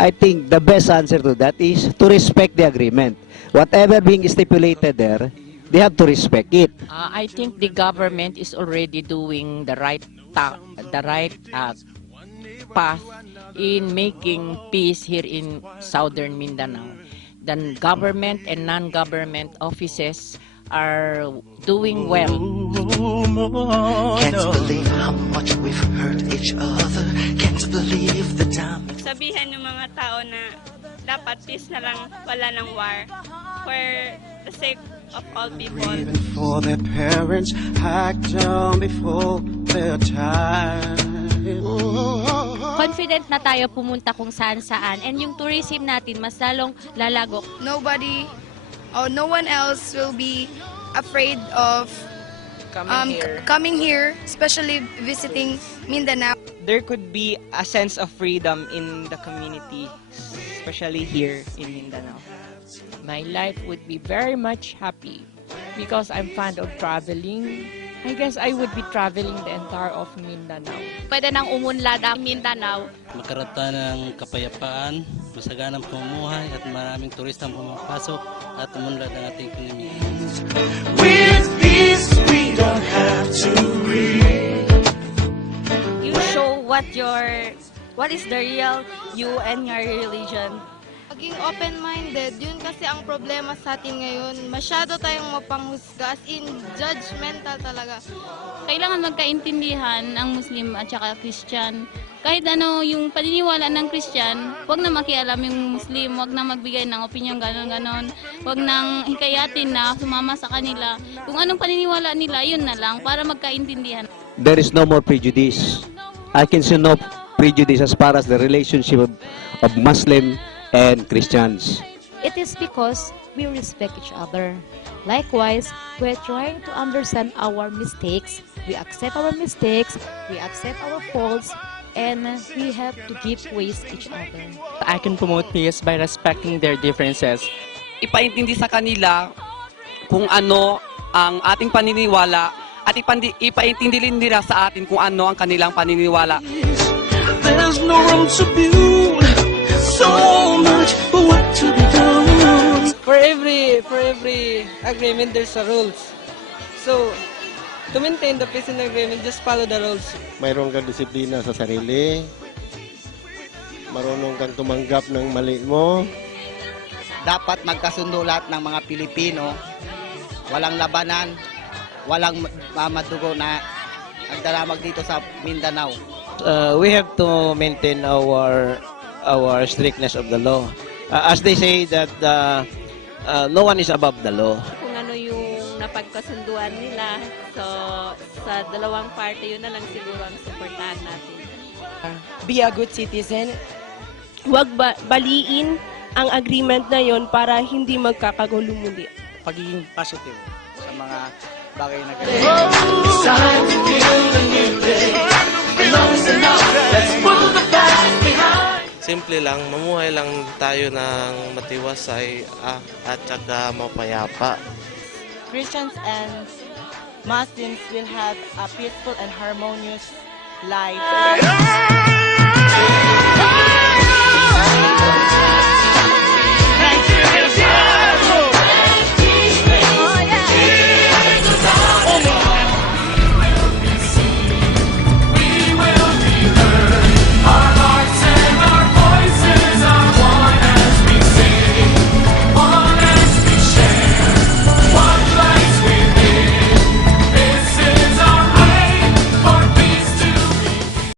I think the best answer to that is to respect the agreement. Whatever being stipulated there, they have to respect it. I think the government is already doing the right path in making peace here in southern Mindanao. The government and non-government offices are doing well. Can't believe how much we've hurt each other. Can't believe the time. Sabihan ng mga tao na dapat peace na lang, wala ng war. For the sake of all people. Even for their parents, hacked down before their time. Confident na tayo pumunta kung saan-saan and yung tourism natin mas lalong lalago. Nobody or no one else will be afraid of coming here, especially visiting Mindanao. There could be a sense of freedom in the community, especially here in Mindanao. My life would be very much happy because I'm fond of traveling. I guess I would be traveling the entire of Mindanao. Pwede nang umunlad ang Mindanao. Magkaroon ng kapayapaan, masaganang pamumuhay at maraming turistang pumapasok at umunlad ang ating ekonomiya. With peace, we don't have to read. You show what is the real you and your religion. Maging open-minded, yun kasi ang problema sa atin ngayon. Masyado tayong mapanghusga, as in judgmental talaga. Kailangan magkaintindihan ang Muslim at saka Christian. Kahit ano yung paniniwala ng Christian, huwag na makialam yung Muslim, huwag na magbigay ng opinion ganon-ganon, huwag nang hikayatin na sumama sa kanila. Kung anong paniniwala nila, yun na lang para magkaintindihan. There is no more prejudice. I can see no prejudice as far as the relationship of Muslim and Christians. It is because we respect each other. Likewise, we're trying to understand our mistakes. We accept our mistakes, we accept our faults, and we have to give ways each other. I can promote peace by respecting their differences. Ipaintindi sa kanila kung ano ang ating paniniwala at ipaintindi rin nila sa atin kung ano ang kanilang paniniwala. There's no room to build. So much for what to be done. For every agreement, there's a rules. So, to maintain the peace in the agreement, just follow the rules. Mayroon kang disiplina sa sarili. Marunong kang tumanggap ng mali mo. Dapat magkasundo lahat ng mga Pilipino. Walang labanan, walang madugo na nagdaramag dito sa Mindanao. We have to maintain our strictness of the law. As they say that no one is above the law. Kung ano yung napagkasunduan nila, so sa dalawang parte, yun na lang siguro ang supportahan natin. Be a good citizen. Huwag baliin ang agreement na yon para hindi magkakagulo muli. Pagiging positive sa mga bagay na ganyan. It's time to build a new day. Enough's enough. Let's put the past behind. Simple lang, mamuhay lang tayo ng matiwasay at saka mapayapa. Christians and Muslims will have a peaceful and harmonious life.